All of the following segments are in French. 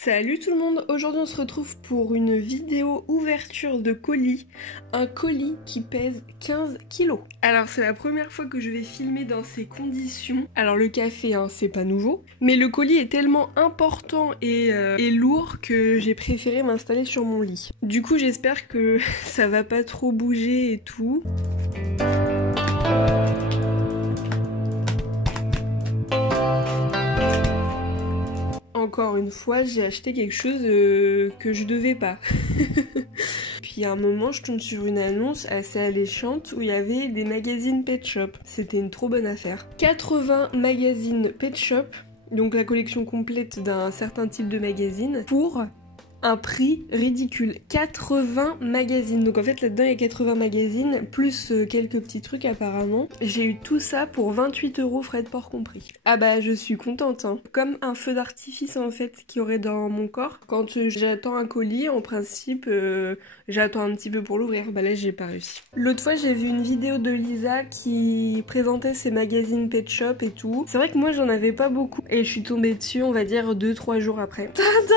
Salut tout le monde, aujourd'hui on se retrouve pour une vidéo ouverture de colis, un colis qui pèse 15 kilos. Alors c'est la première fois que je vais filmer dans ces conditions, alors le café c'est pas nouveau, mais le colis est tellement important et lourd que j'ai préféré m'installer sur mon lit. Du coup j'espère que ça va pas trop bouger et tout. Encore une fois, j'ai acheté quelque chose que je devais pas. Puis à un moment, je tombe sur une annonce assez alléchante où il y avait des magazines Pet Shop. C'était une trop bonne affaire. 80 magazines Pet Shop, donc la collection complète d'un certain type de magazine, pour un prix ridicule. 80 magazines. Donc en fait là-dedans il y a 80 magazines plus quelques petits trucs apparemment. J'ai eu tout ça pour 28 € frais de port compris. Ah bah je suis contente hein. Comme un feu d'artifice en fait qu'il y aurait dans mon corps. Quand j'attends un colis en principe j'attends un petit peu pour l'ouvrir. Bah là j'ai pas réussi. L'autre fois j'ai vu une vidéo de Lisa qui présentait ses magazines Pet Shop et tout. C'est vrai que moi j'en avais pas beaucoup et je suis tombée dessus on va dire 2-3 jours après. Tada!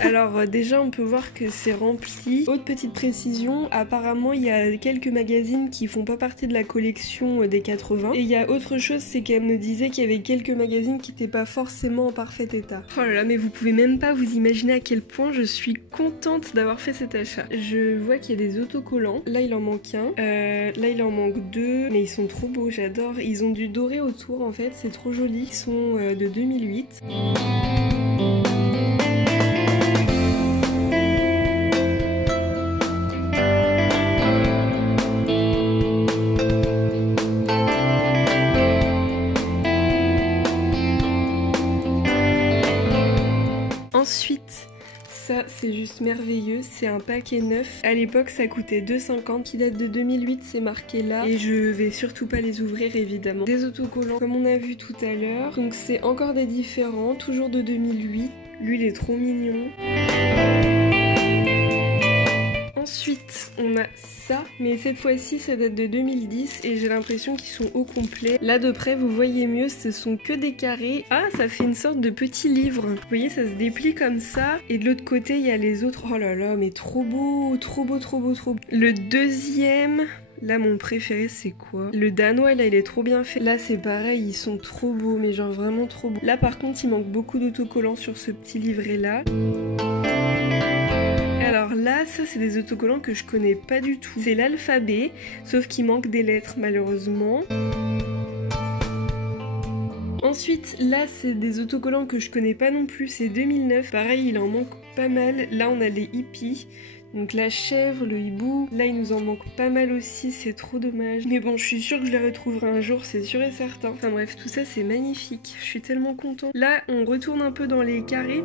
Alors déjà on peut voir que c'est rempli. Autre petite précision, apparemment il y a quelques magazines qui font pas partie de la collection des 80. Et il y a autre chose, c'est qu'elle me disait qu'il y avait quelques magazines qui n'étaient pas forcément en parfait état. Oh là là, mais vous pouvez même pas vous imaginer à quel point je suis contente d'avoir fait cet achat. Je vois qu'il y a des autocollants. Là il en manque un. Là il en manque deux. Mais ils sont trop beaux, j'adore. Ils ont du doré autour en fait, c'est trop joli. Ils sont de 2008. Ensuite, ça c'est juste merveilleux, c'est un paquet neuf. À l'époque ça coûtait 2,50 qui date de 2008, c'est marqué là. Et je vais surtout pas les ouvrir évidemment. Des autocollants comme on a vu tout à l'heure. Donc c'est encore des différents, toujours de 2008. Lui il est trop mignon. Ensuite, on a ça, mais cette fois-ci ça date de 2010 et j'ai l'impression qu'ils sont au complet. Là de près vous voyez mieux, ce sont que des carrés. Ah, ça fait une sorte de petit livre. Vous voyez, ça se déplie comme ça. Et de l'autre côté, il y a les autres. Oh là là, mais trop beau, trop beau, trop beau, trop beau. Le deuxième... Là mon préféré c'est quoi? Le danois là il est trop bien fait. Là c'est pareil, ils sont trop beaux, mais genre vraiment trop beaux. Là par contre il manque beaucoup d'autocollants sur ce petit livret là. Alors là, ça c'est des autocollants que je connais pas du tout. C'est l'alphabet, sauf qu'il manque des lettres malheureusement. Ensuite, là c'est des autocollants que je connais pas non plus, c'est 2009. Pareil, il en manque pas mal. Là on a les hippies. Donc la chèvre, le hibou, là il nous en manque pas mal aussi, c'est trop dommage. Mais bon, je suis sûre que je les retrouverai un jour, c'est sûr et certain. Enfin bref, tout ça c'est magnifique, je suis tellement contente. Là, on retourne un peu dans les carrés.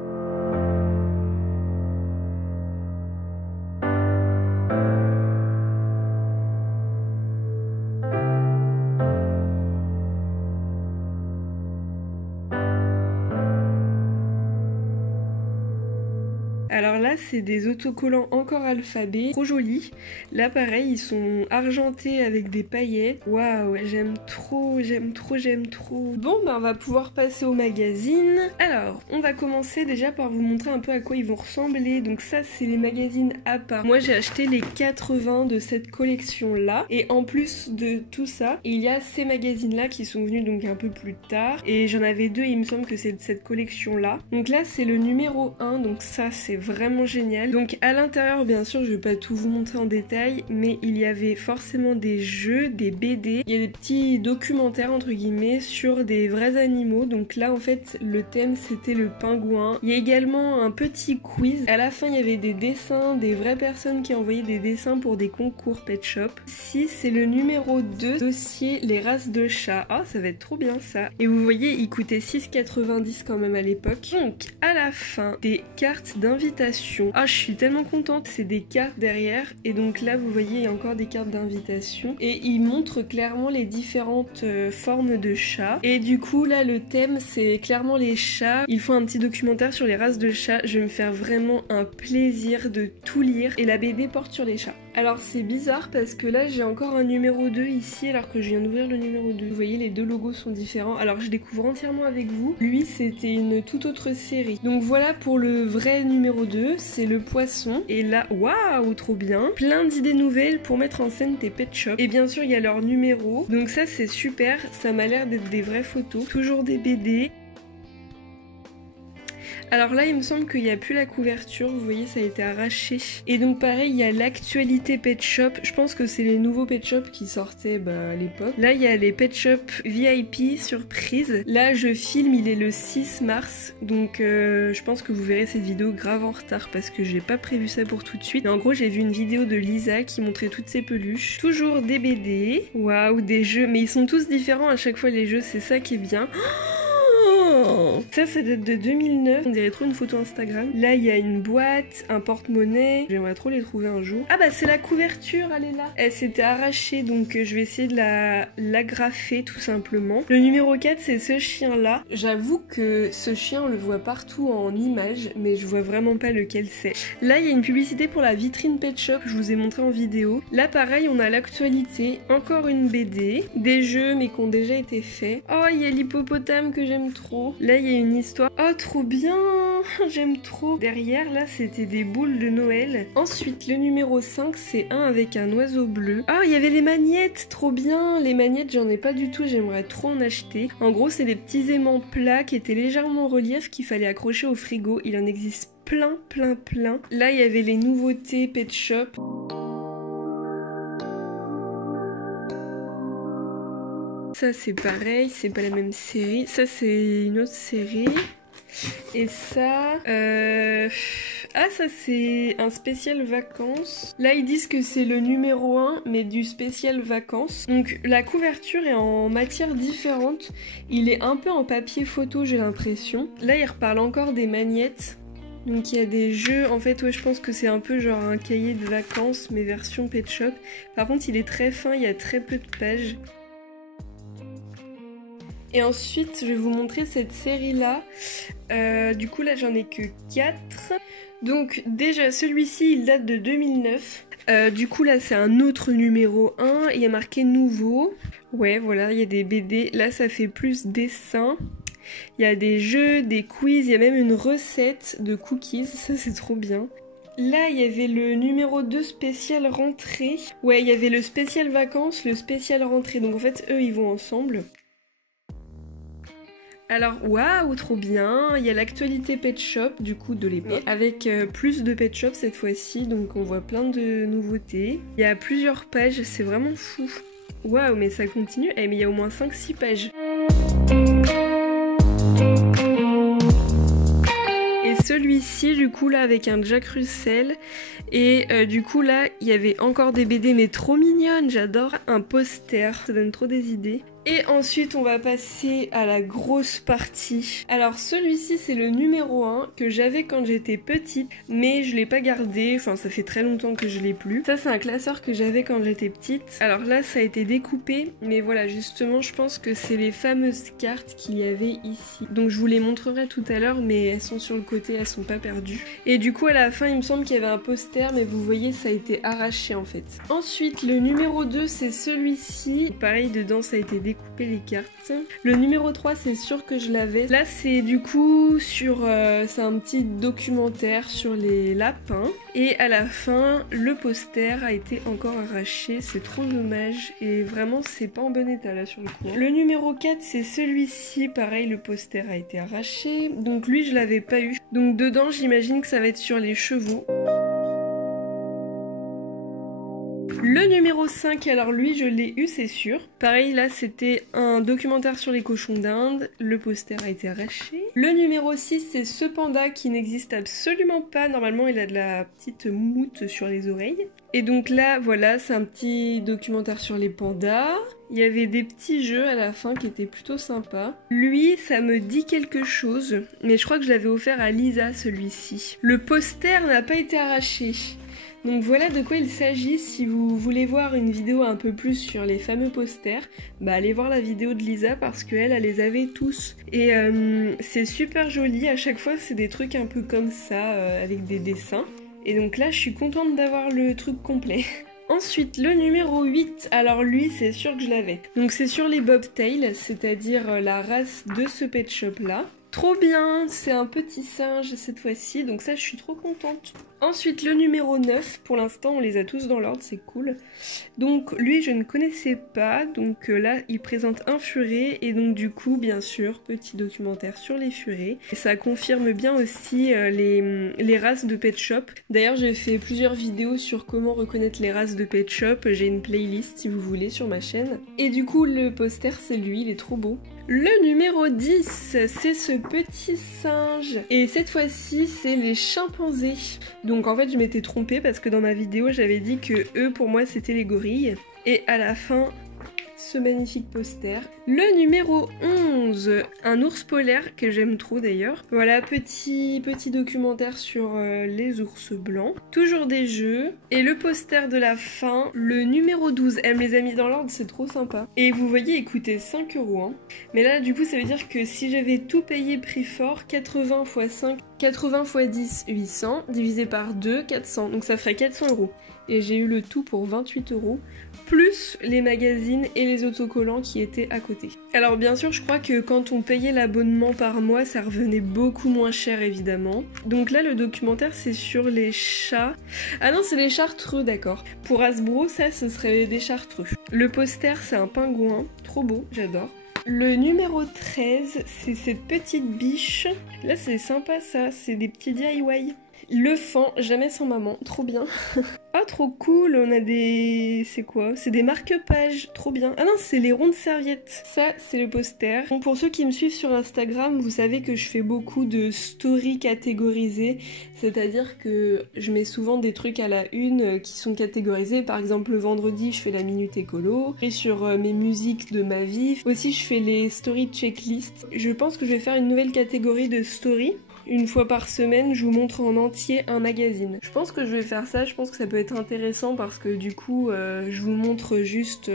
Alors là c'est des autocollants encore alphabet, trop jolis. Là pareil ils sont argentés avec des paillettes. Waouh, j'aime trop, j'aime trop, j'aime trop. Bon bah on va pouvoir passer au magazine. Alors on va commencer déjà par vous montrer un peu à quoi ils vont ressembler. Donc ça c'est les magazines à part. Moi j'ai acheté les 80 de cette collection là. Et en plus de tout ça, il y a ces magazines là qui sont venus donc un peu plus tard. Et j'en avais deux, il me semble que c'est de cette collection là. Donc là c'est le numéro 1, donc ça c'est vraiment génial. Donc à l'intérieur bien sûr je vais pas tout vous montrer en détail, mais il y avait forcément des jeux, des BD, il y a des petits documentaires entre guillemets sur des vrais animaux. Donc là en fait le thème c'était le pingouin. Il y a également un petit quiz. À la fin il y avait des dessins, des vraies personnes qui envoyaient des dessins pour des concours Pet Shop. Ici c'est le numéro 2, dossier les races de chats. Ah ça va être trop bien ça. Et vous voyez il coûtait 6,90 quand même à l'époque. Donc à la fin des cartes d'invitation. Ah je suis tellement contente, c'est des cartes derrière et donc là vous voyez il y a encore des cartes d'invitation et il montre clairement les différentes formes de chats et du coup là le thème c'est clairement les chats. Ils font un petit documentaire sur les races de chats, je vais me faire vraiment un plaisir de tout lire et la BD porte sur les chats. Alors c'est bizarre parce que là j'ai encore un numéro 2 ici alors que je viens d'ouvrir le numéro 2. Vous voyez, les deux logos sont différents. Alors je découvre entièrement avec vous. Lui c'était une toute autre série. Donc voilà pour le vrai numéro 2, c'est le poisson. Et là, waouh, trop bien. Plein d'idées nouvelles pour mettre en scène tes pet shops. Et bien sûr il y a leur numéro. Donc ça c'est super, ça m'a l'air d'être des vraies photos. Toujours des BD. Alors là il me semble qu'il n'y a plus la couverture, vous voyez ça a été arraché. Et donc pareil il y a l'actualité pet shop, je pense que c'est les nouveaux pet shops qui sortaient à l'époque. Là il y a les pet shop VIP surprise. Là je filme, il est le 6 mars, donc je pense que vous verrez cette vidéo grave en retard parce que j'ai pas prévu ça pour tout de suite. Mais en gros j'ai vu une vidéo de Lisa qui montrait toutes ses peluches. Toujours des BD, waouh, des jeux, mais ils sont tous différents à chaque fois les jeux, c'est ça qui est bien. Ça date de 2009, on dirait trop une photo Instagram. Là il y a une boîte, un porte-monnaie, j'aimerais trop les trouver un jour. Ah bah c'est la couverture, elle est là. Elle s'était arrachée donc je vais essayer de l'agrafer tout simplement. Le numéro 4 c'est ce chien là. J'avoue que ce chien on le voit partout en image mais je vois vraiment pas lequel c'est. Là il y a une publicité pour la vitrine pet shop, je vous ai montré en vidéo. Là pareil on a l'actualité, encore une BD, des jeux mais qui ont déjà été faits. Oh il y a l'hippopotame que j'aime trop. Là il y a une histoire. Oh trop bien, j'aime trop. Derrière là c'était des boules de Noël. Ensuite le numéro 5 c'est un avec un oiseau bleu. Ah il y avait les magnettes, trop bien. Les magnettes j'en ai pas du tout, j'aimerais trop en acheter. En gros c'est des petits aimants plats qui étaient légèrement en relief qu'il fallait accrocher au frigo. Il en existe plein. Là il y avait les nouveautés pet shop. Ça c'est pareil, c'est pas la même série. Ça c'est une autre série. Et ça... Ah ça c'est un spécial vacances. Là ils disent que c'est le numéro 1 mais du spécial vacances. Donc la couverture est en matière différente. Il est un peu en papier photo j'ai l'impression. Là il reparle encore des magnettes. Donc il y a des jeux, en fait ouais je pense que c'est un peu genre un cahier de vacances mais version pet shop. Par contre il est très fin, il y a très peu de pages. Et ensuite, je vais vous montrer cette série-là. Du coup, là, j'en ai que 4. Donc, déjà, celui-ci, il date de 2009. Du coup, là, c'est un autre numéro 1. Il y a marqué « Nouveau ». Ouais, voilà, il y a des BD. Là, ça fait plus dessin. Il y a des jeux, des quiz. Il y a même une recette de cookies. Ça, c'est trop bien. Là, il y avait le numéro 2 spécial rentrée. Ouais, il y avait le spécial vacances, le spécial rentrée. Donc, en fait, eux, ils vont ensemble. Alors, waouh, trop bien. Il y a l'actualité pet shop, du coup, de l'époque, avec plus de pet shop cette fois-ci, donc on voit plein de nouveautés. Il y a plusieurs pages, c'est vraiment fou. Waouh, mais ça continue. Eh, mais il y a au moins 5-6 pages. Et celui-ci, du coup, là, avec un Jack Russell. Et du coup, là, il y avait encore des BD, mais trop mignonnes, j'adore. Un poster, ça donne trop des idées. Et ensuite, on va passer à la grosse partie. Alors, celui-ci, c'est le numéro 1 que j'avais quand j'étais petite, mais je l'ai pas gardé. Enfin, ça fait très longtemps que je l'ai plus. Ça, c'est un classeur que j'avais quand j'étais petite. Alors là, ça a été découpé, mais voilà, justement, je pense que c'est les fameuses cartes qu'il y avait ici. Donc, je vous les montrerai tout à l'heure, mais elles sont sur le côté, elles sont pas perdues. Et du coup, à la fin, il me semble qu'il y avait un poster, mais vous voyez, ça a été arraché, en fait. Ensuite, le numéro 2, c'est celui-ci. Pareil, dedans, ça a été découpé les cartes. Le numéro 3 c'est sûr que je l'avais. Là c'est du coup sur c'est un petit documentaire sur les lapins et à la fin le poster a été encore arraché, c'est trop dommage et vraiment c'est pas en bon état là sur le coup. Le numéro 4 c'est celui-ci, pareil le poster a été arraché donc lui je l'avais pas eu. Donc dedans j'imagine que ça va être sur les chevaux. Le numéro 5, alors lui je l'ai eu c'est sûr. Pareil là c'était un documentaire sur les cochons d'Inde, le poster a été arraché. Le numéro 6 c'est ce panda qui n'existe absolument pas, normalement il a de la petite mousse sur les oreilles. Et donc là voilà c'est un petit documentaire sur les pandas. Il y avait des petits jeux à la fin qui étaient plutôt sympas. Lui ça me dit quelque chose, mais je crois que je l'avais offert à Lisa celui-ci. Le poster n'a pas été arraché. Donc voilà de quoi il s'agit. Si vous voulez voir une vidéo un peu plus sur les fameux posters, bah allez voir la vidéo de Lisa parce qu'elle les avait tous. Et c'est super joli, à chaque fois c'est des trucs un peu comme ça avec des dessins. Et donc là, je suis contente d'avoir le truc complet. Ensuite, le numéro 8, alors lui, c'est sûr que je l'avais. Donc c'est sur les bobtails, c'est-à-dire la race de ce pet shop-là. Trop bien, c'est un petit singe cette fois-ci, donc ça, je suis trop contente. Ensuite, le numéro 9, pour l'instant, on les a tous dans l'ordre, c'est cool. Donc lui, je ne connaissais pas, donc là, il présente un furet, et donc du coup, bien sûr, petit documentaire sur les furets. Et ça confirme bien aussi les races de pet shop. D'ailleurs, j'ai fait plusieurs vidéos sur comment reconnaître les races de pet shop, j'ai une playlist si vous voulez sur ma chaîne. Et du coup, le poster, c'est lui, il est trop beau. Le numéro 10, c'est ce petit singe. Et cette fois-ci, c'est les chimpanzés. Donc en fait, je m'étais trompée parce que dans ma vidéo, j'avais dit que eux, pour moi, c'était les gorilles. Et à la fin, ce magnifique poster. Le numéro 11, un ours polaire que j'aime trop d'ailleurs. Voilà, petit documentaire sur les ours blancs. Toujours des jeux. Et le poster de la fin, le numéro 12. Elle me les a mis dans l'ordre, c'est trop sympa. Et vous voyez, il coûtait 5 €. Hein. Mais là, du coup, ça veut dire que si j'avais tout payé prix fort, 80 x 5, 80 x 10, 800, divisé par 2, 400. Donc ça ferait 400 €. Et j'ai eu le tout pour 28 €, plus les magazines et les autocollants qui étaient à côté. Alors bien sûr, je crois que quand on payait l'abonnement par mois, ça revenait beaucoup moins cher évidemment. Donc là, le documentaire, c'est sur les chats. Ah non, c'est les chartreux, d'accord. Pour Hasbro, ça, ce serait des chartreux. Le poster, c'est un pingouin, trop beau, j'adore. Le numéro 13, c'est cette petite biche. Là, c'est sympa ça, c'est des petits DIY. Le fan, jamais sans maman, trop bien. Ah, trop cool, on a des... C'est quoi? C'est des marque-pages, trop bien. Ah non, c'est les rondes serviettes. Ça, c'est le poster. Bon, pour ceux qui me suivent sur Instagram, vous savez que je fais beaucoup de stories catégorisées. C'est-à-dire que je mets souvent des trucs à la une qui sont catégorisés. Par exemple, le vendredi, je fais la minute écolo. Et sur mes musiques de ma vie. Aussi, je fais les stories checklist. Je pense que je vais faire une nouvelle catégorie de stories. Une fois par semaine, je vous montre en entier un magazine. Je pense que je vais faire ça, je pense que ça peut être intéressant parce que du coup, je vous montre juste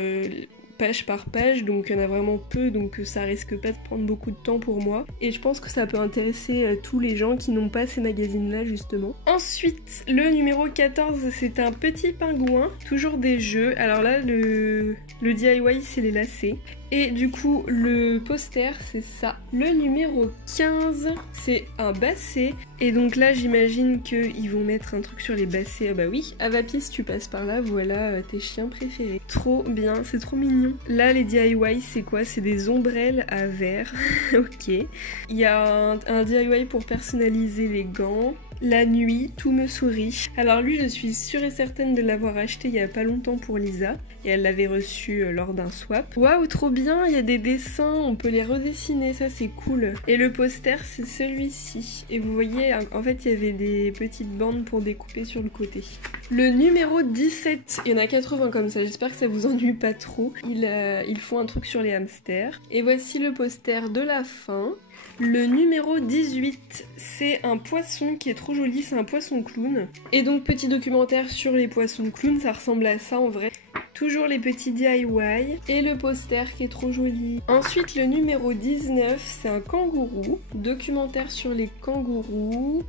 page par page, donc il y en a vraiment peu, donc ça risque pas de prendre beaucoup de temps pour moi. Et je pense que ça peut intéresser tous les gens qui n'ont pas ces magazines-là, justement. Ensuite, le numéro 14, c'est un petit pingouin, toujours des jeux. Alors là, le DIY, c'est les lacets. Et du coup, le poster, c'est ça. Le numéro 15, c'est un basset. Et donc là, j'imagine qu'ils vont mettre un truc sur les bassets. Ah bah oui, Avapis, tu passes par là, voilà tes chiens préférés. Trop bien, c'est trop mignon. Là, les DIY, c'est quoi? C'est des ombrelles à verre. Ok. Il y a un DIY pour personnaliser les gants. La nuit, tout me sourit. Alors lui, je suis sûre et certaine de l'avoir acheté il y a pas longtemps pour Lisa. Et elle l'avait reçu lors d'un swap. Waouh, trop bien, il y a des dessins, on peut les redessiner, ça c'est cool. Et le poster, c'est celui-ci. Et vous voyez, en fait, il y avait des petites bandes pour découper sur le côté. Le numéro 17, il y en a 80 comme ça, j'espère que ça vous ennuie pas trop. Ils font un truc sur les hamsters. Et voici le poster de la fin. Le numéro 18, c'est un poisson qui est trop joli, c'est un poisson clown. Et donc petit documentaire sur les poissons clowns, ça ressemble à ça en vrai. Toujours les petits DIY et le poster qui est trop joli. Ensuite le numéro 19, c'est un kangourou. Documentaire sur les kangourous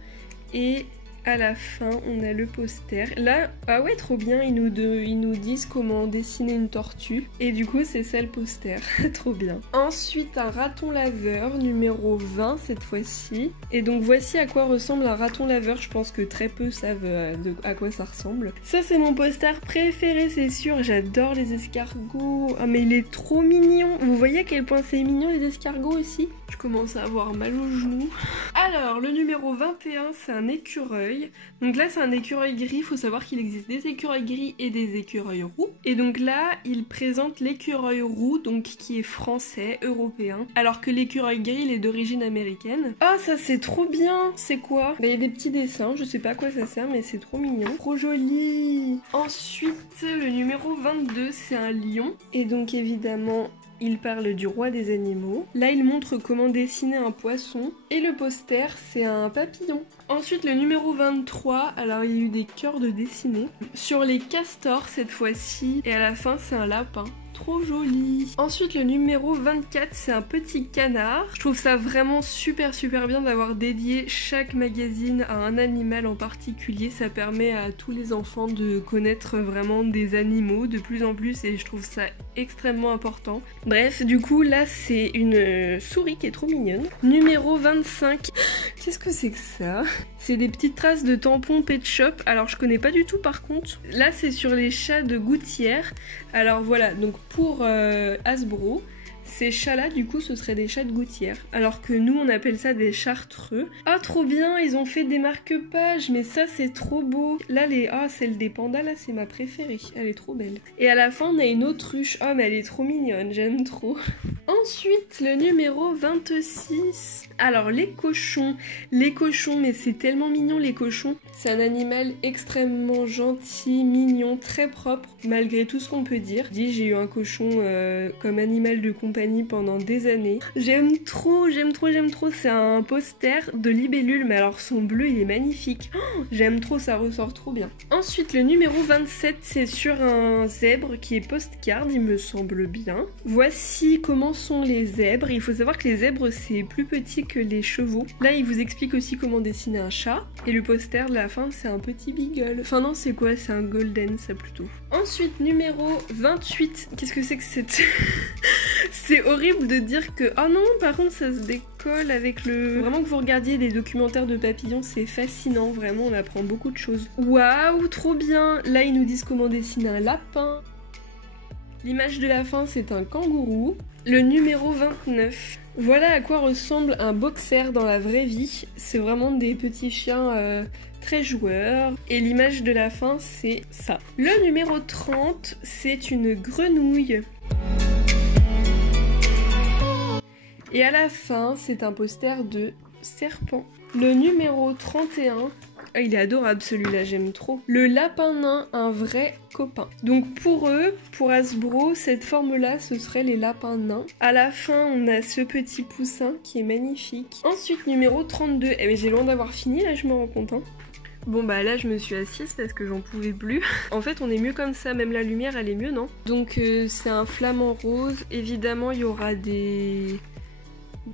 et... à la fin, on a le poster. Là, ah ouais, trop bien, ils nous disent comment dessiner une tortue. Et du coup, c'est ça le poster. Trop bien. Ensuite, un raton laveur, numéro 20 cette fois-ci. Et donc, voici à quoi ressemble un raton laveur. Je pense que très peu savent à quoi ça ressemble. Ça, c'est mon poster préféré, c'est sûr. J'adore les escargots. Ah, mais il est trop mignon. Vous voyez à quel point c'est mignon, les escargots ici? Je commence à avoir mal aux genoux. Alors, le numéro 21, c'est un écureuil. Donc là c'est un écureuil gris, il faut savoir qu'il existe des écureuils gris et des écureuils roux. Et donc là il présente l'écureuil roux, donc qui est français, européen, alors que l'écureuil gris il est d'origine américaine. Oh ça c'est trop bien, c'est quoi? Bah il y a des petits dessins, je sais pas à quoi ça sert mais c'est trop mignon. Trop joli. Ensuite le numéro 22 c'est un lion, et donc évidemment... il parle du roi des animaux. Là, il montre comment dessiner un poisson. Et le poster, c'est un papillon. Ensuite, le numéro 23, alors il y a eu des cœurs de dessiner. Sur les castors, cette fois-ci. Et à la fin, c'est un lapin. trop joli. Ensuite le numéro 24, c'est un petit canard. Je trouve ça vraiment super bien d'avoir dédié chaque magazine à un animal en particulier. Ça permet à tous les enfants de connaître vraiment des animaux de plus en plus et je trouve ça extrêmement important. Bref, du coup là c'est une souris qui est trop mignonne. Numéro 25, qu'est-ce que c'est que ça? C'est des petites traces de tampons Pet Shop. Alors je connais pas du tout par contre. Là c'est sur les chats de gouttière. Alors voilà, donc pour Hasbro, ces chats-là, du coup, ce seraient des chats de gouttière. Alors que nous, on appelle ça des chartreux. Ah, trop bien, ils ont fait des marque-pages, mais ça, c'est trop beau. Là, celle des pandas, là, c'est ma préférée. Elle est trop belle. Et à la fin, on a une autruche. Oh, mais elle est trop mignonne, j'aime trop. Ensuite, le numéro 26. Alors, les cochons. Les cochons, mais c'est tellement mignon, les cochons. C'est un animal extrêmement gentil, mignon, très propre, malgré tout ce qu'on peut dire. J'ai eu un cochon comme animal de compagnie pendant des années. J'aime trop. C'est un poster de libellule, mais alors son bleu, il est magnifique. Oh, j'aime trop, ça ressort trop bien. Ensuite, le numéro 27, c'est sur un zèbre qui est postcard, il me semble bien. Voici comment sont les zèbres. Il faut savoir que les zèbres, c'est plus petit que les chevaux. Là, il vous explique aussi comment dessiner un chat. Et le poster de la fin, c'est un petit beagle. Enfin non, c'est quoi? C'est un golden, ça plutôt. Ensuite, numéro 28. Qu'est-ce que c'est que cette... C'est horrible de dire que... Oh non, par contre, ça se décolle avec le... Vraiment que vous regardiez des documentaires de papillons, c'est fascinant. Vraiment, on apprend beaucoup de choses. Waouh, trop bien. Là, ils nous disent comment dessiner un lapin. L'image de la fin, c'est un kangourou. Le numéro 29. Voilà à quoi ressemble un boxer dans la vraie vie. C'est vraiment des petits chiens très joueurs. Et l'image de la fin, c'est ça. Le numéro 30, c'est une grenouille. Et à la fin, c'est un poster de serpent. Le numéro 31... Ah, il est adorable celui-là, j'aime trop. Le lapin nain, un vrai copain. Donc pour eux, pour Hasbro, cette forme-là, ce serait les lapins nains. À la fin, on a ce petit poussin qui est magnifique. Ensuite, numéro 32. Eh mais j'ai loin d'avoir fini, là, je me rends compte. Hein. Bon bah là je me suis assise parce que j'en pouvais plus. En fait on est mieux comme ça, même la lumière elle est mieux, non? Donc c'est un flamant rose. Évidemment il y aura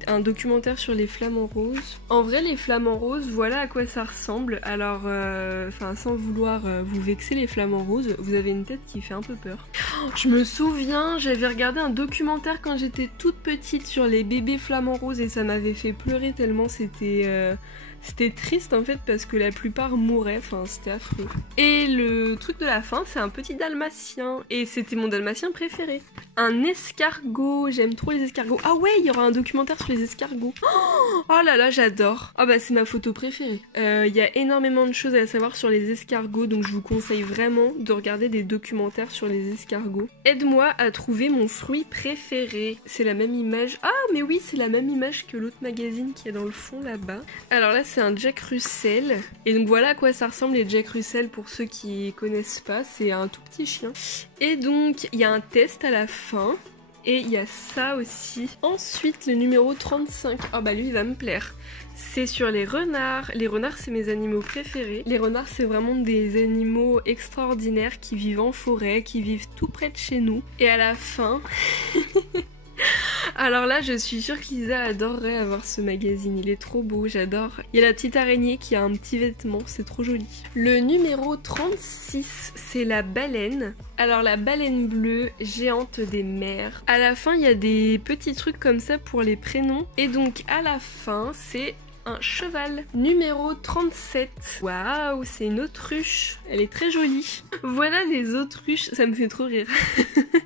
un documentaire sur les flamants roses. En vrai les flamants roses, voilà à quoi ça ressemble. Alors, sans vouloir vous vexer les flamants roses, vous avez une tête qui fait un peu peur. Oh, je me souviens, j'avais regardé un documentaire quand j'étais toute petite sur les bébés flamants roses et ça m'avait fait pleurer tellement c'était triste en fait parce que la plupart mouraient, enfin c'était affreux. Et le truc de la fin, c'est un petit dalmatien. Et c'était mon dalmatien préféré. Un escargot, j'aime trop les escargots. Ah ouais, il y aura un documentaire sur les escargots. Oh là là, j'adore. Ah bah c'est ma photo préférée. Il y a énormément de choses à savoir sur les escargots, donc je vous conseille vraiment de regarder des documentaires sur les escargots. Aide-moi à trouver mon fruit préféré. C'est la même image. Ah mais oui, c'est la même image que l'autre magazine qui est dans le fond là-bas. Alors là, c'est un Jack Russell. Et donc voilà à quoi ça ressemble les Jack Russell pour ceux qui connaissent pas. C'est un tout petit chien. Et donc il y a un test à la fin. Et il y a ça aussi. Ensuite le numéro 35. Ah bah lui il va me plaire. C'est sur les renards. Les renards c'est mes animaux préférés. Les renards c'est vraiment des animaux extraordinaires qui vivent en forêt, qui vivent tout près de chez nous. Et à la fin... Alors là, je suis sûre qu'Isa adorerait avoir ce magazine, il est trop beau, j'adore. Il y a la petite araignée qui a un petit vêtement, c'est trop joli. Le numéro 36, c'est la baleine. Alors la baleine bleue, géante des mers. À la fin, il y a des petits trucs comme ça pour les prénoms. Et donc à la fin, c'est... un cheval. Numéro 37. Waouh, c'est une autruche. Elle est très jolie. Voilà les autruches, ça me fait trop rire.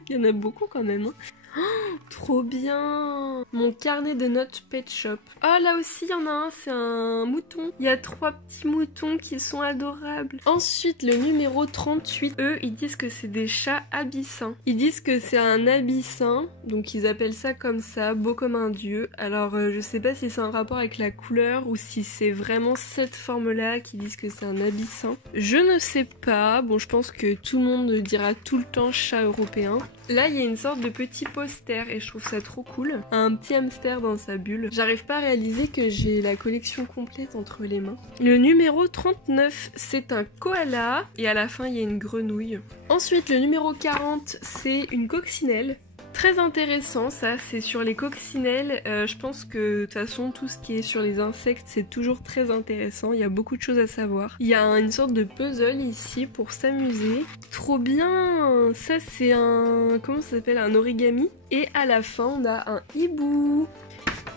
Il y en a beaucoup quand même. Hein. Oh, trop bien. Mon carnet de notes Pet Shop. Oh là aussi il y en a un, c'est un mouton. Il y a 3 petits moutons qui sont adorables. Ensuite le numéro 38. Eux ils disent que c'est des chats abyssins. Ils disent que c'est un abyssin. Donc ils appellent ça comme ça, beau comme un dieu. Alors je sais pas si c'est un rapport avec la couleur ou si c'est vraiment cette forme là qui disent que c'est un abyssin. Je ne sais pas. Bon je pense que tout le monde dira tout le temps chat européen. Là il y a une sorte de petit poster et je trouve ça trop cool. Un petit hamster dans sa bulle. J'arrive pas à réaliser que j'ai la collection complète entre les mains. Le numéro 39, c'est un koala et à la fin il y a une grenouille. Ensuite, le numéro 40, c'est une coccinelle. Très intéressant ça, c'est sur les coccinelles. Je pense que de toute façon tout ce qui est sur les insectes c'est toujours très intéressant, il y a beaucoup de choses à savoir. Il y a une sorte de puzzle ici pour s'amuser. Trop bien. Ça c'est un... comment ça s'appelle? Un origami. Et à la fin on a un hibou.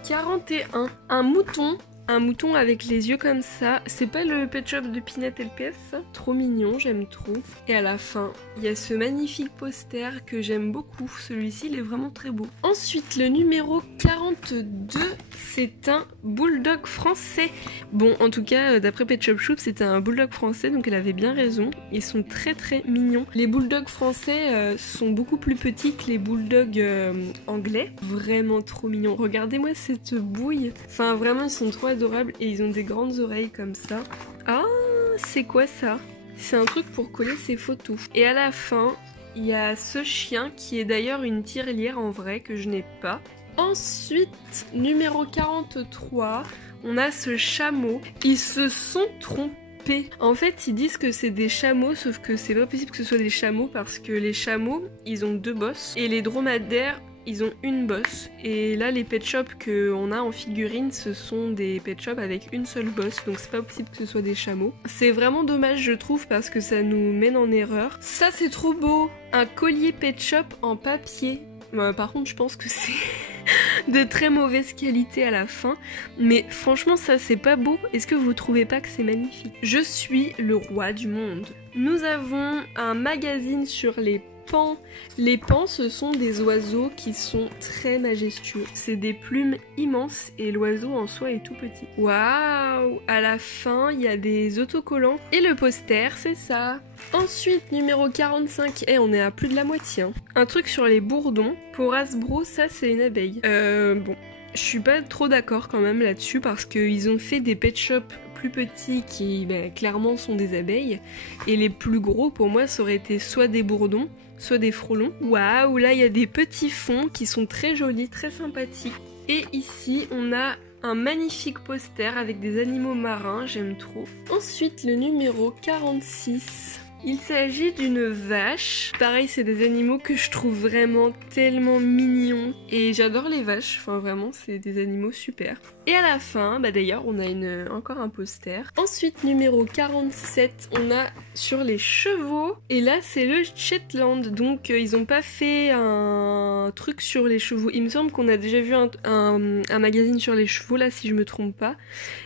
41. Un mouton. Un mouton avec les yeux comme ça. C'est pas le Pet Shop de Pinette LPS ça? Trop mignon, j'aime trop. Et à la fin, il y a ce magnifique poster que j'aime beaucoup. Celui-ci, il est vraiment très beau. Ensuite, le numéro 42, c'est un bulldog français. Bon, en tout cas, d'après Pet Shop Shop, c'était un bulldog français, donc elle avait bien raison. Ils sont très très mignons. Les bulldogs français sont beaucoup plus petits que les bulldogs anglais. Vraiment trop mignons. Regardez-moi cette bouille. Enfin, vraiment, ils sont trop adorables et ils ont des grandes oreilles comme ça. Ah, c'est quoi ça? C'est un truc pour coller ses photos. Et à la fin, il y a ce chien qui est d'ailleurs une tirelire en vrai que je n'ai pas. Ensuite, numéro 43, on a ce chameau. Ils se sont trompés. En fait, ils disent que c'est des chameaux, sauf que c'est pas possible que ce soit des chameaux parce que les chameaux, ils ont 2 bosses et les dromadaires, ils ont une bosse. Et là, les pet shops qu'on a en figurine, ce sont des pet shops avec une seule bosse, donc c'est pas possible que ce soit des chameaux. C'est vraiment dommage, je trouve, parce que ça nous mène en erreur. Ça, c'est trop beau! Un collier pet shop en papier. Par contre, je pense que c'est de très mauvaise qualité à la fin. Mais franchement, ça, c'est pas beau. Est-ce que vous trouvez pas que c'est magnifique? Je suis le roi du monde. Nous avons un magazine sur les pans. Les pans, ce sont des oiseaux qui sont très majestueux. C'est des plumes immenses et l'oiseau en soi est tout petit. Waouh! À la fin, il y a des autocollants. Et le poster, c'est ça. Ensuite, numéro 45. Et on est à plus de la moitié. Hein. Un truc sur les bourdons. Pour Hasbro, ça, c'est une abeille. Bon. Je suis pas trop d'accord quand même là-dessus parce qu'ils ont fait des pet shops plus petits qui clairement sont des abeilles et les plus gros pour moi ça aurait été soit des bourdons, soit des frelons. Waouh, là il y a des petits fonds qui sont très jolis, très sympathiques. Et ici on a un magnifique poster avec des animaux marins, j'aime trop. Ensuite le numéro 46. Il s'agit d'une vache. Pareil, c'est des animaux que je trouve vraiment tellement mignons. Et j'adore les vaches, enfin vraiment, c'est des animaux super. Et à la fin, d'ailleurs, on a encore un poster. Ensuite, numéro 47, on a sur les chevaux. Et là, c'est le Shetland. Donc, ils ont pas fait un truc sur les chevaux. Il me semble qu'on a déjà vu un magazine sur les chevaux, là, si je me trompe pas.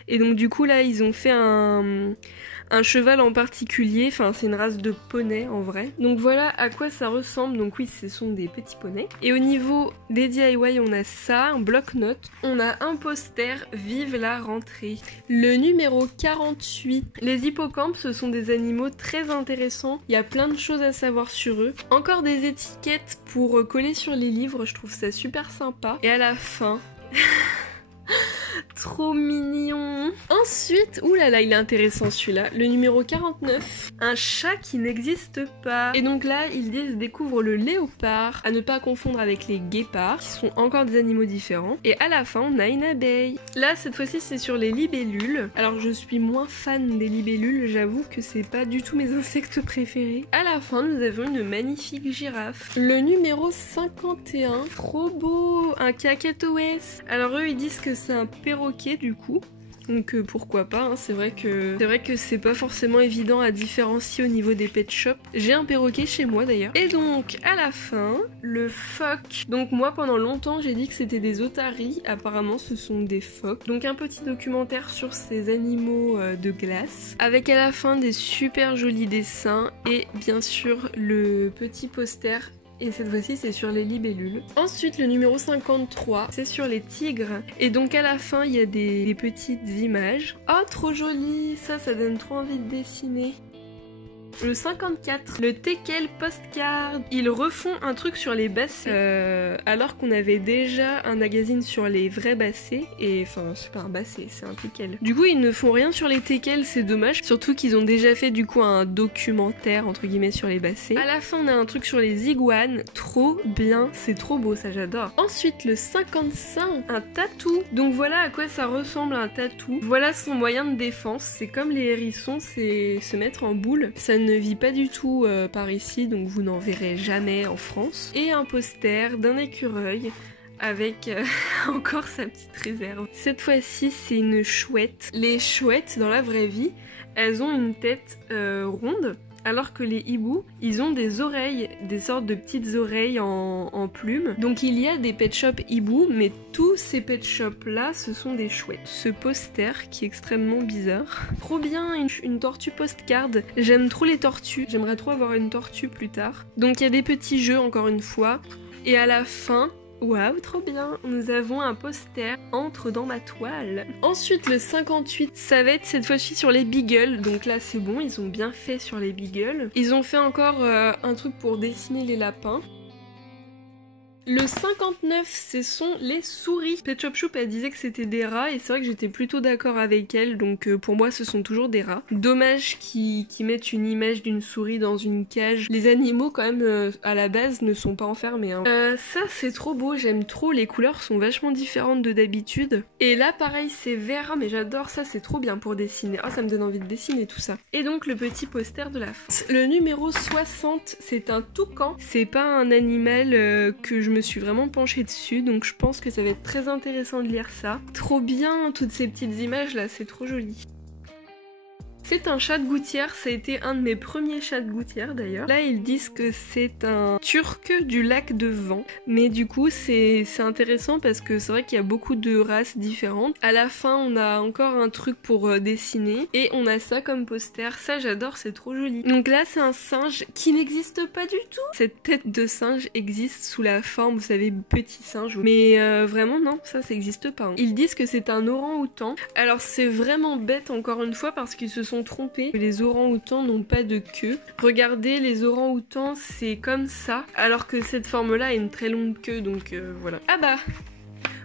Et donc, du coup, là, ils ont fait un cheval en particulier, enfin c'est une race de poney en vrai. Donc voilà à quoi ça ressemble, donc oui ce sont des petits poneys. Et au niveau des DIY on a ça, un bloc-notes, on a un poster Vive la rentrée. Le numéro 48, les hippocampes ce sont des animaux très intéressants, il y a plein de choses à savoir sur eux. Encore des étiquettes pour coller sur les livres, je trouve ça super sympa. Et à la fin... Trop mignon. Ensuite, oulala, il est intéressant celui-là. Le numéro 49, un chat qui n'existe pas. Et donc là, ils disent découvre le léopard, à ne pas confondre avec les guépards, qui sont encore des animaux différents. Et à la fin, on a une abeille. Là, cette fois-ci, c'est sur les libellules. Alors, je suis moins fan des libellules, j'avoue que c'est pas du tout mes insectes préférés. À la fin, nous avons une magnifique girafe. Le numéro 51, trop beau, un cacatoès. Alors eux, ils disent que c'est un perroquet du coup. Donc pourquoi pas, hein. C'est vrai que c'est pas forcément évident à différencier au niveau des pet shops. J'ai un perroquet chez moi d'ailleurs. Et donc à la fin, le phoque. Donc moi pendant longtemps j'ai dit que c'était des otaries, apparemment ce sont des phoques. Donc un petit documentaire sur ces animaux de glace. Avec à la fin des super jolis dessins et bien sûr le petit poster. Et cette fois-ci c'est sur les libellules. Ensuite le numéro 53 c'est sur les tigres. Et donc à la fin il y a des petites images. Oh trop joli, ça donne trop envie de dessiner. Le 54, le Teckel Postcard. Ils refont un truc sur les bassets, alors qu'on avait déjà un magazine sur les vrais bassets, et enfin c'est pas un basset, c'est un Teckel. Du coup ils ne font rien sur les Teckel, c'est dommage, surtout qu'ils ont déjà fait du coup un documentaire entre guillemets sur les bassets. À la fin on a un truc sur les iguanes, trop bien, c'est trop beau, ça j'adore. Ensuite le 55, un tatou. Donc voilà à quoi ça ressemble un tatou. Voilà son moyen de défense, c'est comme les hérissons, c'est se mettre en boule. Ça ne vit pas du tout par ici, donc vous n'en verrez jamais en France. Et un poster d'un écureuil avec encore sa petite réserve. Cette fois-ci c'est une chouette. Les chouettes dans la vraie vie, elles ont une tête ronde, alors que les hiboux, ils ont des oreilles, des sortes de petites oreilles en plumes. Donc il y a des pet shops hiboux, mais tous ces pet shops là, ce sont des chouettes. Ce poster qui est extrêmement bizarre. Trop bien, une tortue postcard. J'aime trop les tortues, j'aimerais trop avoir une tortue plus tard. Donc il y a des petits jeux encore une fois. Et à la fin, waouh, trop bien! Nous avons un poster Entre dans ma toile. Ensuite, le 58, ça va être cette fois-ci sur les beagles. Donc là, c'est bon, ils ont bien fait sur les beagles. Ils ont fait encore un truc pour dessiner les lapins. Le 59, ce sont les souris. Pet Shop Choup, elle disait que c'était des rats et c'est vrai que j'étais plutôt d'accord avec elle, donc pour moi ce sont toujours des rats. Dommage qu'ils mettent une image d'une souris dans une cage. Les animaux quand même à la base ne sont pas enfermés. Hein. Ça c'est trop beau, j'aime trop, les couleurs sont vachement différentes de d'habitude. Et là pareil c'est vert, mais j'adore ça, c'est trop bien pour dessiner. Oh ça me donne envie de dessiner tout ça. Et donc le petit poster de la fin. Le numéro 60, c'est un toucan. C'est pas un animal que je me suis vraiment penchée dessus, donc je pense que ça va être très intéressant de lire ça. Trop bien, toutes ces petites images là, c'est trop joli. C'est un chat de gouttière, ça a été un de mes premiers chats de gouttière d'ailleurs. Là ils disent que c'est un turc du lac de Vent, mais du coup c'est intéressant parce que c'est vrai qu'il y a beaucoup de races différentes. À la fin on a encore un truc pour dessiner et on a ça comme poster, ça j'adore, c'est trop joli. Donc là c'est un singe qui n'existe pas du tout. Cette tête de singe existe sous la forme, vous savez, petit singe, mais vraiment non, ça n'existe pas. Hein. Ils disent que c'est un orang-outan. Alors c'est vraiment bête encore une fois parce qu'ils se sont trompés. Les orang-outans n'ont pas de queue. Regardez, les orang-outans c'est comme ça, alors que cette forme-là a une très longue queue, donc voilà. Ah bah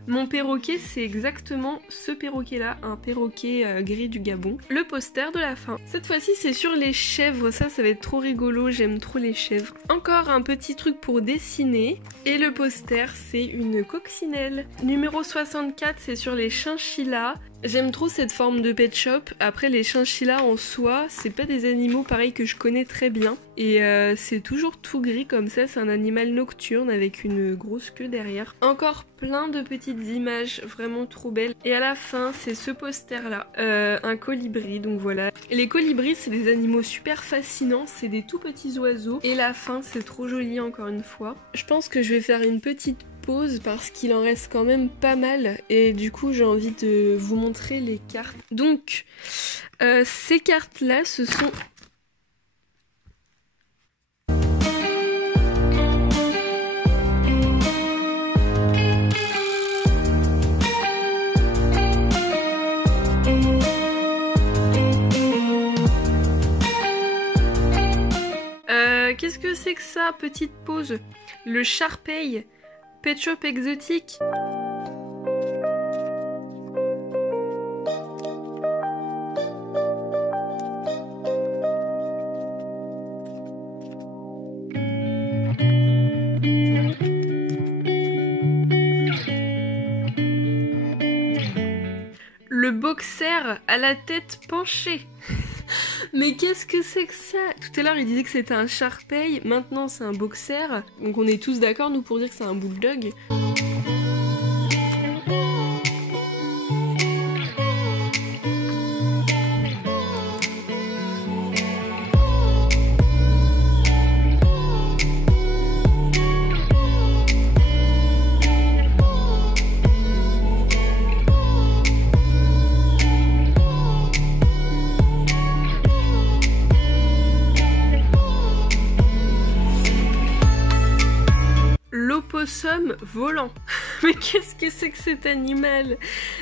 mon perroquet, c'est exactement ce perroquet-là, un perroquet gris du Gabon. Le poster de la fin. Cette fois-ci, c'est sur les chèvres. Ça va être trop rigolo. J'aime trop les chèvres. Encore un petit truc pour dessiner. Et le poster, c'est une coccinelle. Numéro 64, c'est sur les chinchillas. J'aime trop cette forme de pet shop. Après, les chinchillas en soi, c'est pas des animaux pareils que je connais très bien. Et c'est toujours tout gris comme ça. C'est un animal nocturne avec une grosse queue derrière. Encore plein de petites images vraiment trop belles. Et à la fin, c'est ce poster là. Un colibri, donc voilà. Et les colibris, c'est des animaux super fascinants. C'est des tout petits oiseaux. Et la fin, c'est trop joli encore une fois. Je pense que je vais faire une petite pause parce qu'il en reste quand même pas mal et du coup j'ai envie de vous montrer les cartes. Donc ces cartes là ce sont qu'est-ce que c'est que ça? Petite pause. Le Sharpei Pet Shop exotique. Le boxer à la tête penchée. Mais qu'est-ce que c'est que ça? Tout à l'heure il disait que c'était un Sharpei, maintenant c'est un boxer. Donc on est tous d'accord nous pour dire que c'est un bulldog. Opossum volant. Mais qu'est-ce que c'est que cet animal?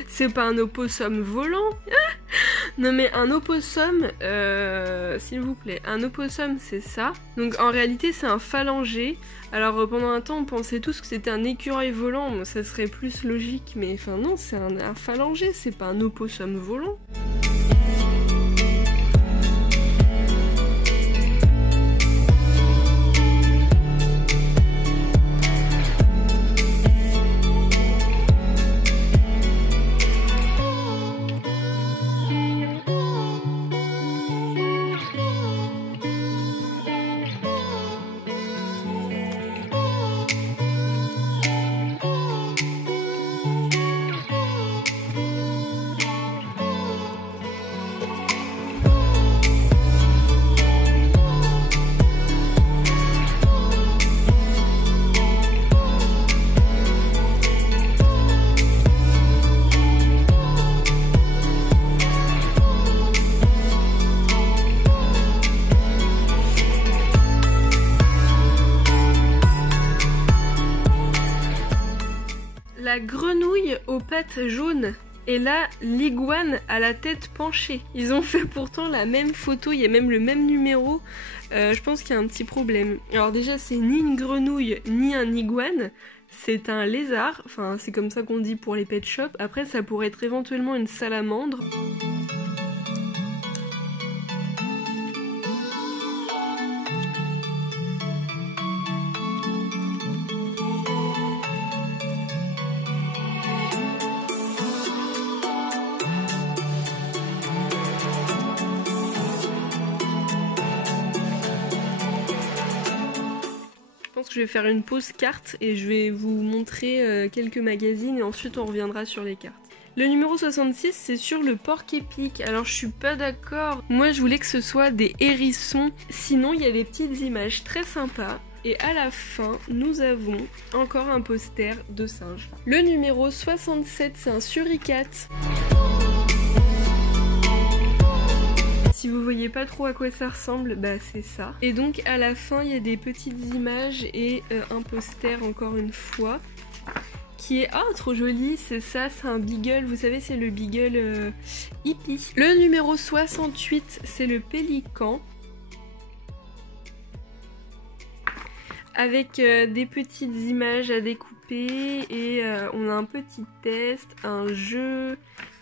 C'est pas un opossum volant? Non mais un opossum, s'il vous plaît, un opossum c'est ça. Donc en réalité c'est un phalangé. Alors pendant un temps on pensait tous que c'était un écureuil volant, bon, ça serait plus logique, mais enfin non, c'est un phalangé, c'est pas un opossum volant. La grenouille aux pattes jaunes et là l'iguane à la tête penchée. Ils ont fait pourtant la même photo, il y a même le même numéro. Je pense qu'il y a un petit problème. Alors déjà c'est ni une grenouille ni un iguane, c'est un lézard. Enfin c'est comme ça qu'on dit pour les pet shops. Après ça pourrait être éventuellement une salamandre. Je pense que je vais faire une pause carte et je vais vous montrer quelques magazines et ensuite on reviendra sur les cartes. Le numéro 66 c'est sur le porc-épic. Alors je suis pas d'accord. Moi je voulais que ce soit des hérissons. Sinon il y a des petites images très sympas. Et à la fin, nous avons encore un poster de singe. Le numéro 67 c'est un suricate. Si vous voyez pas trop à quoi ça ressemble, bah c'est ça. Et donc à la fin, il y a des petites images et un poster encore une fois. Qui est... Oh, trop joli, c'est ça, c'est un beagle. Vous savez, c'est le beagle hippie. Le numéro 68, c'est le pélican. Avec des petites images à découper et on a un petit test, un jeu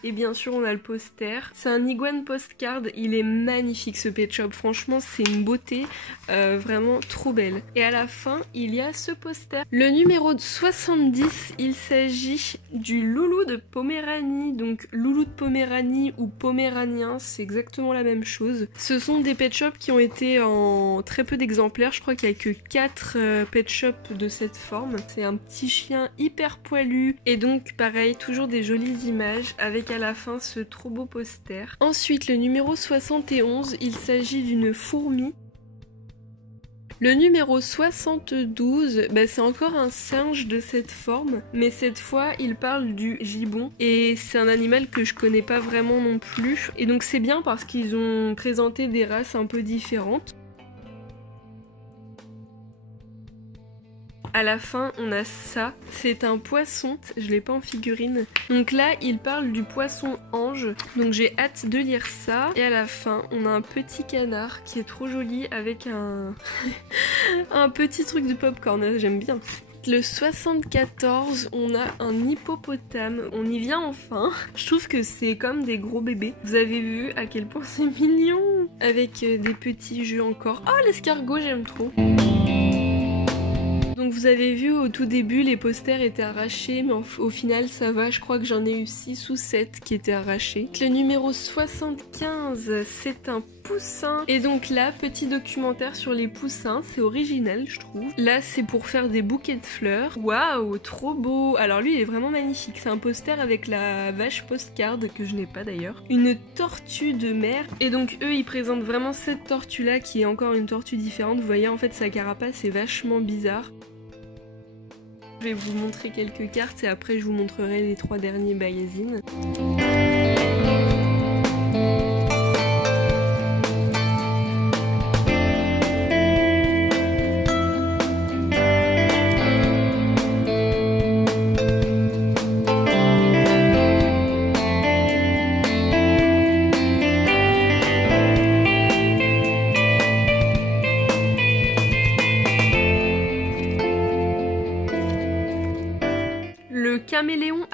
et bien sûr on a le poster. C'est un iguane postcard, il est magnifique ce pet shop, franchement c'est une beauté, vraiment trop belle. Et à la fin il y a ce poster. Le numéro 70, il s'agit du loulou de Poméranie, donc loulou de Poméranie ou poméranien, c'est exactement la même chose. Ce sont des pet shops qui ont été en très peu d'exemplaires, je crois qu'il n'y a que 4 pet shops de cette forme. C'est un petit chien hyper poilu et donc pareil, toujours des jolies images avec à la fin ce trop beau poster. Ensuite le numéro 71, il s'agit d'une fourmi. Le numéro 72, bah c'est encore un singe de cette forme, mais cette fois il parle du gibbon et c'est un animal que je connais pas vraiment non plus. Et donc c'est bien parce qu'ils ont présenté des races un peu différentes. À la fin, on a ça. C'est un poisson, je l'ai pas en figurine. Donc là, il parle du poisson ange. Donc j'ai hâte de lire ça. Et à la fin, on a un petit canard qui est trop joli avec un un petit truc de popcorn. J'aime bien. Le 74, on a un hippopotame. On y vient enfin. Je trouve que c'est comme des gros bébés. Vous avez vu à quel point c'est mignon. Avec des petits jeux encore. Oh, l'escargot, j'aime trop. Donc vous avez vu au tout début les posters étaient arrachés mais au final ça va, je crois que j'en ai eu 6 ou 7 qui étaient arrachés. Le numéro 75 c'est un poussin et donc là petit documentaire sur les poussins, c'est original je trouve. Là c'est pour faire des bouquets de fleurs. Waouh, trop beau. Alors lui il est vraiment magnifique, c'est un poster avec la vache postcard que je n'ai pas d'ailleurs. Une tortue de mer et donc eux ils présentent vraiment cette tortue là qui est encore une tortue différente. Vous voyez en fait sa carapace est vachement bizarre. Je vais vous montrer quelques cartes et après je vous montrerai les 3 derniers magazines.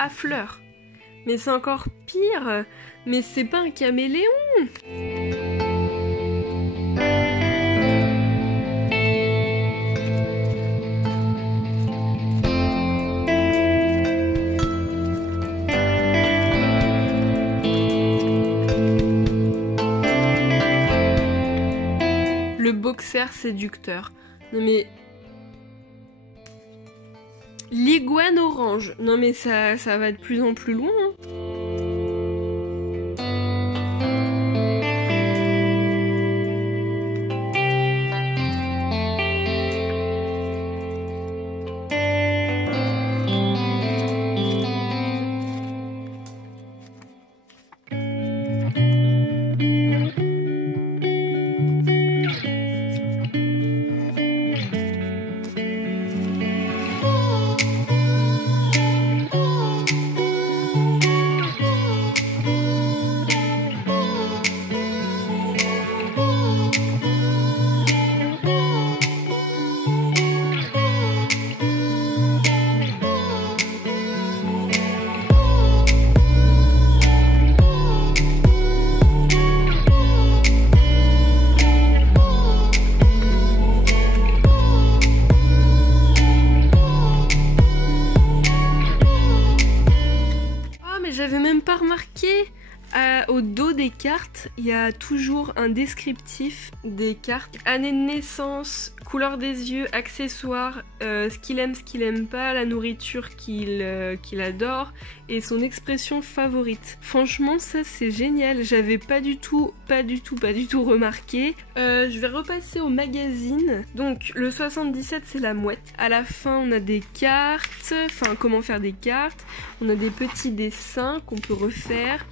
à fleurs. Mais c'est encore pire. Mais c'est pas un caméléon. Le boxer séducteur. Non mais... L'iguane orange. Non mais ça va de plus en plus loin. Hein. J'avais même pas remarqué, au dos des cartes, il y a toujours un descriptif des cartes. Année de naissance, couleur des yeux, accessoires, ce qu'il aime pas, la nourriture qu'il adore et son expression favorite. Franchement, ça c'est génial. J'avais pas du tout remarqué. Je vais repasser au magazine. Donc le 77 c'est la mouette. À la fin on a des cartes, enfin comment faire des cartes. On a des petits dessins qu'on peut refaire.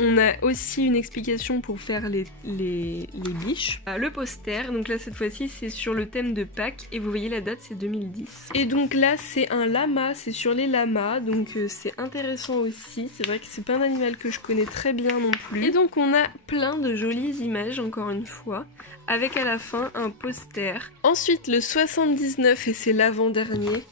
On a aussi une explication pour faire les guiches. Le poster, donc là cette fois-ci c'est sur le thème de Pâques et vous voyez la date c'est 2010. Et donc là c'est un lama, c'est sur les lamas, donc c'est intéressant aussi. C'est vrai que c'est pas un animal que je connais très bien non plus. Et donc on a plein de jolies images encore une fois, avec à la fin un poster. Ensuite le 79 et c'est l'avant-dernier.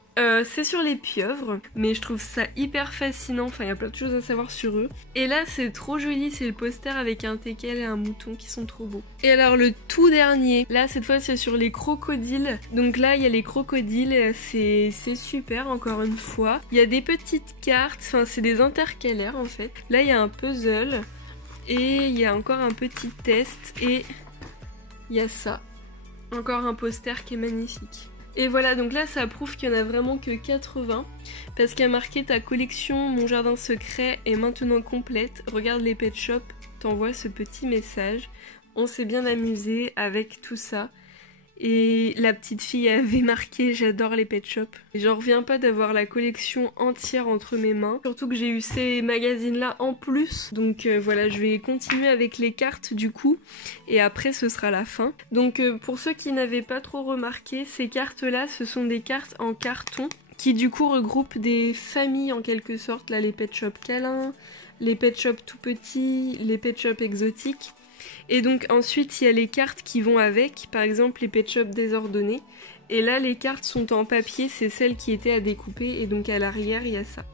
C'est sur les pieuvres, mais je trouve ça hyper fascinant, enfin il y a plein de choses à savoir sur eux. Et là c'est trop joli, c'est le poster avec un teckel et un mouton qui sont trop beaux. Et alors le tout dernier, là cette fois c'est sur les crocodiles. Donc là il y a les crocodiles, c'est super encore une fois. Il y a des petites cartes, enfin c'est des intercalaires en fait. Là il y a un puzzle et il y a encore un petit test et il y a ça. Encore un poster qui est magnifique. Et voilà, donc là ça prouve qu'il n'y en a vraiment que 80 parce qu'il y a marqué ta collection Mon Jardin Secret est maintenant complète, regarde les pet shops, t'envoie ce petit message. On s'est bien amusé avec tout ça. Et la petite fille avait marqué j'adore les pet shops. J'en reviens pas d'avoir la collection entière entre mes mains. Surtout que j'ai eu ces magazines là en plus. Donc voilà, je vais continuer avec les cartes du coup. Et après ce sera la fin. Donc pour ceux qui n'avaient pas trop remarqué, ces cartes là ce sont des cartes en carton qui du coup regroupent des familles en quelque sorte. Là les pet shops câlins, les pet shops tout petits, les pet shops exotiques. Et donc ensuite il y a les cartes qui vont avec, par exemple les pet shops désordonnés. Et là les cartes sont en papier, c'est celles qui étaient à découper et donc à l'arrière il y a ça.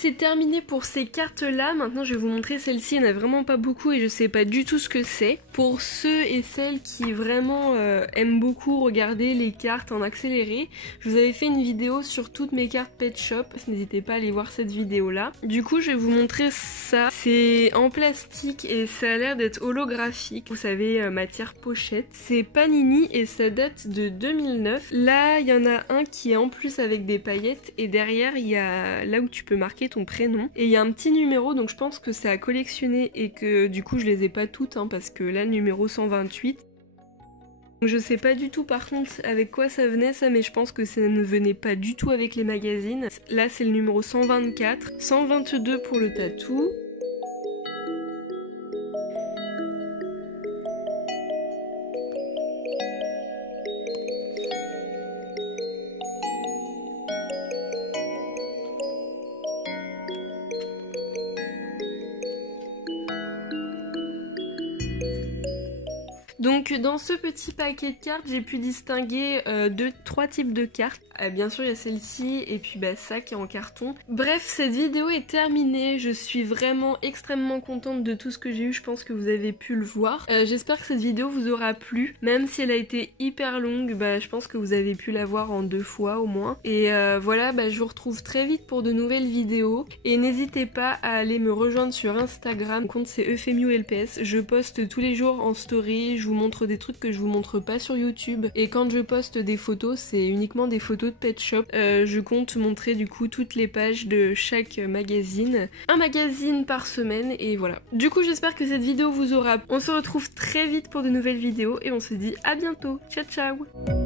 c'est terminé pour ces cartes là. Maintenant je vais vous montrer celle-ci, il n'y en a vraiment pas beaucoup et je sais pas du tout ce que c'est. Pour ceux et celles qui vraiment aiment beaucoup regarder les cartes en accéléré, je vous avais fait une vidéo sur toutes mes cartes Pet Shop, n'hésitez pas à aller voir cette vidéo là. Du coup je vais vous montrer ça, c'est en plastique et ça a l'air d'être holographique, vous savez matière pochette. C'est Panini et ça date de 2009. Là il y en a un qui est en plus avec des paillettes et derrière il y a là où tu peux marquer ton prénom et il y a un petit numéro, donc je pense que c'est à collectionner et que du coup je les ai pas toutes parce que là numéro 128. Je sais pas du tout par contre avec quoi ça venait ça, mais je pense que ça ne venait pas du tout avec les magazines. Là c'est le numéro 124, 122 pour le tatou. Donc dans ce petit paquet de cartes, j'ai pu distinguer trois types de cartes. Bien sûr il y a celle-ci et puis ça qui est en carton. Bref, cette vidéo est terminée, je suis vraiment extrêmement contente de tout ce que j'ai eu, je pense que vous avez pu le voir. J'espère que cette vidéo vous aura plu, même si elle a été hyper longue, je pense que vous avez pu la voir en 2 fois au moins. Et voilà, je vous retrouve très vite pour de nouvelles vidéos. Et n'hésitez pas à aller me rejoindre sur Instagram, mon compte c'est EuFemiuLPS, je poste tous les jours en story, je vous montre des trucs que je vous montre pas sur YouTube. Et quand je poste des photos, c'est uniquement des photos de Pet Shop. Je compte montrer du coup toutes les pages de chaque magazine. Un magazine par semaine et voilà. Du coup j'espère que cette vidéo vous aura... On se retrouve très vite pour de nouvelles vidéos et on se dit à bientôt. Ciao ciao.